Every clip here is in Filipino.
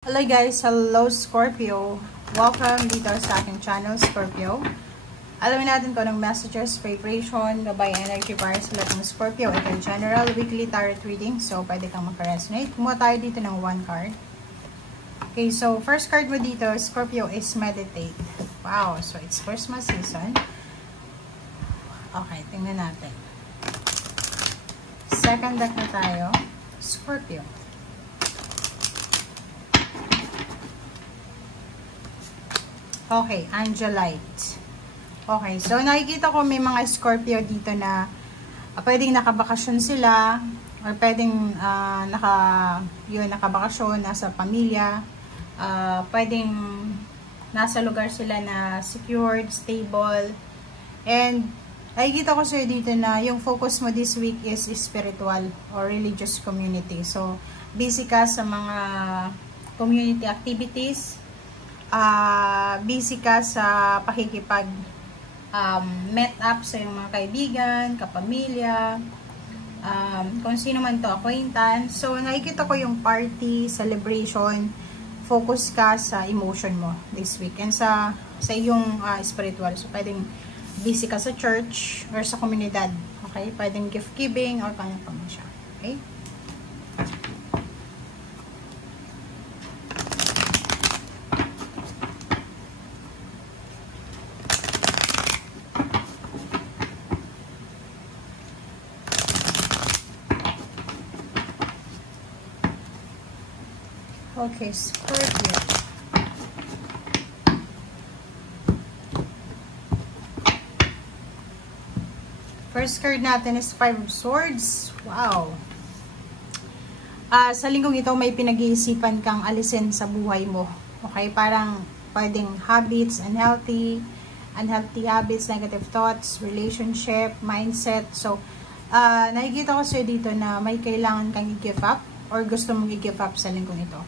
Hello guys, hello Scorpio. Welcome dito sa aking channel, Scorpio. Alamin natin kung anong messages, vibration, gabay energy para sa lahat ng Scorpio. Ito yung general weekly tarot reading. So, pwede kang makaresonate. Kumuha tayo dito ng one card. Okay, so first card mo dito, Scorpio, is meditate. Wow, so it's Christmas season. Okay, tingnan natin. Second deck na tayo, Scorpio. Okay, Angelite. Okay, so nakikita ko may mga Scorpio dito na pwedeng nakabakasyon sila or pwedeng nakabakasyon, nasa pamilya. Pwedeng nasa lugar sila na secured, stable. And nakikita ko sa'yo dito na yung focus mo this week is spiritual or religious community. So, busy ka sa mga community activities. Busy ka sa pakikipag met up sa iyong mga kaibigan, kapamilya, kung sino man to, acquaintance. So, nakikita ko yung party, celebration, focus ka sa emotion mo this week and sa iyong spiritual. So, pwedeng busy ka sa church or sa komunidad. Okay? Pwedeng gift giving or kanya-kanya siya. Okay? Okay, Scorpio. First card natin is Five of Swords. Wow. Sa linggong ito, may pinag-iisipan kang alisin sa buhay mo. Okay, parang pwedeng habits, unhealthy habits, negative thoughts, relationship, mindset. So, nakikita ko sa'yo dito na may kailangan kang i-give up or gusto mong i-give up sa linggong ito.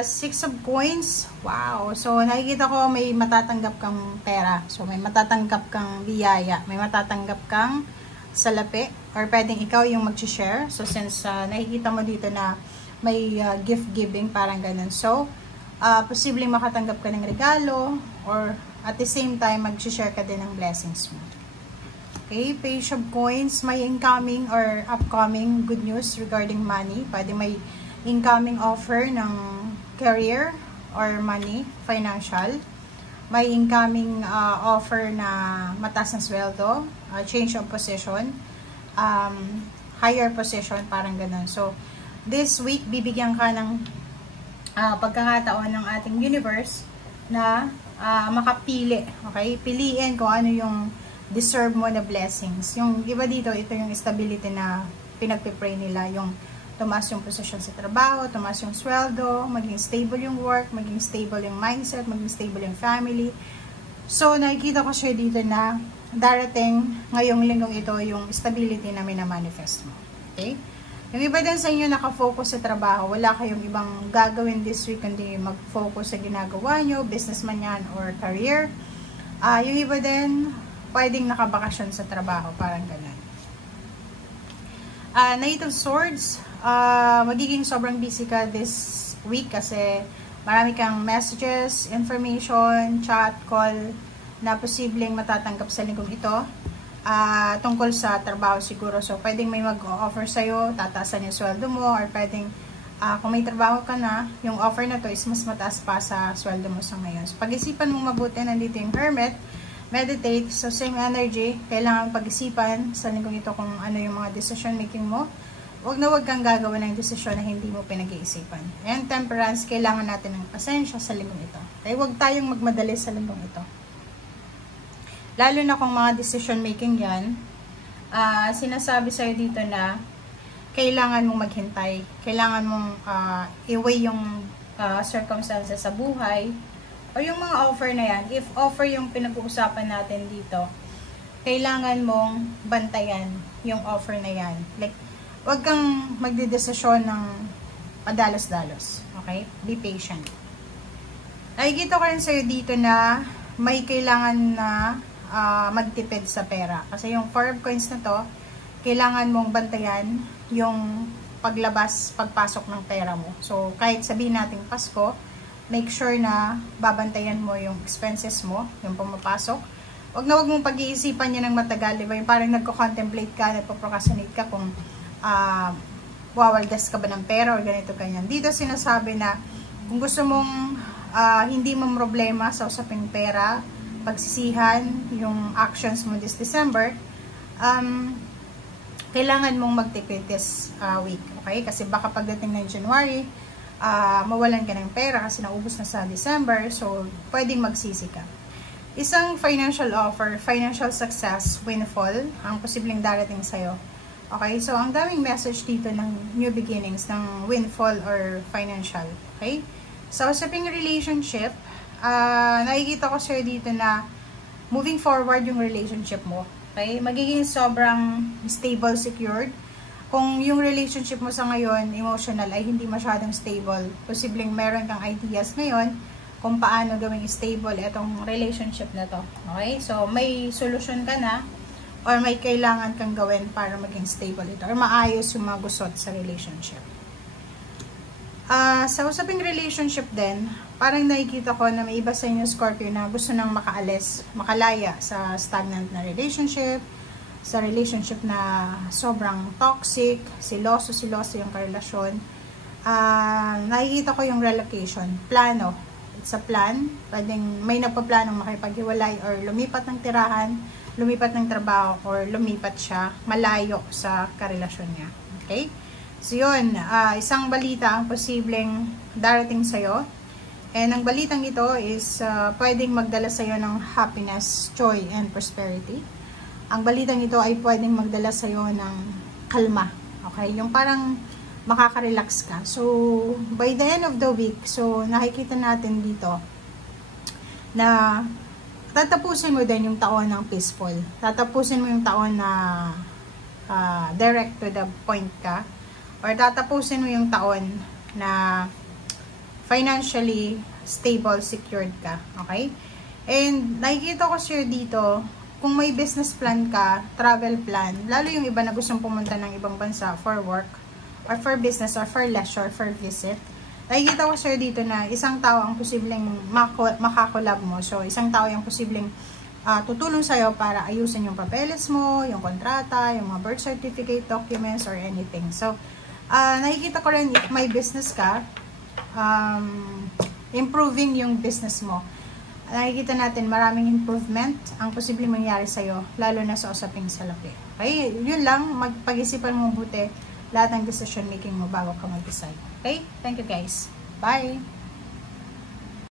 Six of Coins. Wow. So, nakikita ko may matatanggap kang pera. So, may matatanggap kang biyaya. May matatanggap kang salapi. Or pwedeng ikaw yung mag-share. So, since nakikita mo dito na may gift giving, parang ganun. So, posibleng makatanggap ka ng regalo. Or at the same time, mag-share ka din ng blessings mo. Okay. Page of Coins. May incoming or upcoming good news regarding money. Pwede may incoming offer ng career or money, financial. May incoming offer na mataas na sweldo, change of position, higher position, parang ganun. So, this week, bibigyan ka ng pagkakataon ng ating universe na makapili. Okay? Piliin kung ano yung deserve mo na blessings. Yung iba dito, ito yung stability na pinagpipray nila, yung tumaas yung posisyon sa trabaho, tumaas yung sweldo, maging stable yung work, maging stable yung mindset, maging stable yung family. So, nakikita ko siya dito na darating ngayong linggong ito yung stability na minamanifest mo. Okay? Yung iba din sa inyo nakafocus sa trabaho, wala kayong ibang gagawin this week kundi mag-focus sa ginagawa nyo, businessman yan or career. Yung iba din, pwedeng nakabakasyon sa trabaho, parang ganun. Knight of Swords, magiging sobrang busy ka this week kasi marami kang messages, information, chat, call na posibleng matatanggap sa linggong ito tungkol sa trabaho siguro. So, pwedeng may mag-offer sa'yo, tataasan yung sweldo mo, or pwedeng kung may trabaho ka na, yung offer na to is mas mataas pa sa sweldo mo sa ngayon. So, pag-isipan mong mabuti, nandito yung Hermit, meditate. So, same energy, kailangan pag-isipan sa linggong ito kung ano yung mga decision making mo. Huwag kang gagawa ng desisyon na hindi mo pinag-iisipan. And Temperance, kailangan natin ng pasensya sa linggong ito. Kaya huwag tayong magmadali sa linggong ito. Lalo na kung mga decision making yan, sinasabi sa'yo dito na kailangan mong maghintay. Kailangan mong i-weigh yung circumstances sa buhay. O yung mga offer na yan, if offer yung pinag-uusapan natin dito, kailangan mong bantayan yung offer na yan. Like, huwag kang magdedesisyon ng padalos-dalos. Okay? Be patient. Nakikita ko rin sa'yo dito na may kailangan na magtipid sa pera. Kasi yung 4 of Coins na to, kailangan mong bantayan yung paglabas, pagpasok ng pera mo. So, kahit sabihin natin Pasko, make sure na babantayan mo yung expenses mo, yung pumapasok. Wag mong pag-iisipan yan ng matagal, di ba? Yung parang nagko-contemplate ka, nagpo-procrastinate ka kung wawaldas ka ba ng pera o ganito, ganyan. Dito sinasabi na kung gusto mong hindi mo problema sa usaping pera, pagsisihan, yung actions mo this December, kailangan mong mag-take this week, okay? Kasi baka pagdating ng January, mawalan ka ng pera kasi naubos na sa December, so pwedeng magsisi ka. Isang financial offer, financial success, windfall, ang posibleng darating sa'yo. Okay, so ang daming message dito ng new beginnings, ng windfall or financial, okay? So, sa relationship, nakikita ko sa'yo dito na moving forward yung relationship mo. Okay? Magiging sobrang stable, secured. Kung yung relationship mo sa ngayon, emotional, ay hindi masyadong stable, posibleng meron kang ideas ngayon kung paano gawing stable itong relationship na to. Okay? So, may solusyon ka na or may kailangan kang gawin para maging stable ito or maayos yung mga gusot sa relationship. Sa usaping relationship din, parang nakikita ko na may iba sa inyo Scorpio na gusto nang makaalis, makalaya sa stagnant na relationship, sa relationship na sobrang toxic, siloso yung karelasyon. Nakikita ko yung relocation, plano. It's a plan, pwedeng may nagpaplanong makipaghiwalay or lumipat ng tirahan, lumipat ng trabaho, or lumipat siya malayo sa karelasyon niya. Okay? So yun, isang balita ang posibleng darating sa'yo. And ang balitang ito is pwedeng magdala sa'yo ng happiness, joy, and prosperity. Ang balitang ito ay pwedeng magdala sa'yo ng kalma. Okay? Yung parang makaka-relax ka. So, by the end of the week, so nakikita natin dito na tatapusin mo din yung taon ng peaceful. Tatapusin mo yung taon na direct to the point ka. Or tatapusin mo yung taon na financially stable, secured ka. Okay? And nakikita ko sa'yo dito, kung may business plan ka, travel plan, lalo yung iba na gustong pumunta ng ibang bansa for work, or for business, or for leisure, for visit, nakikita ko sa'yo dito na isang tao ang posibleng makakolab mo. So, isang tao yung posibleng tutulong sa'yo para ayusin yung papeles mo, yung kontrata, yung mga birth certificate, documents, or anything. So, nakikita ko rin if may business ka, improving yung business mo. Nakikita natin maraming improvement ang posibleng mangyari sa'yo, lalo na sa usaping salapi. Okay? Yun lang, magpag-isipan mo buti lahat ng decision making mo bago ka mag-decide. Okay? Thank you guys. Bye!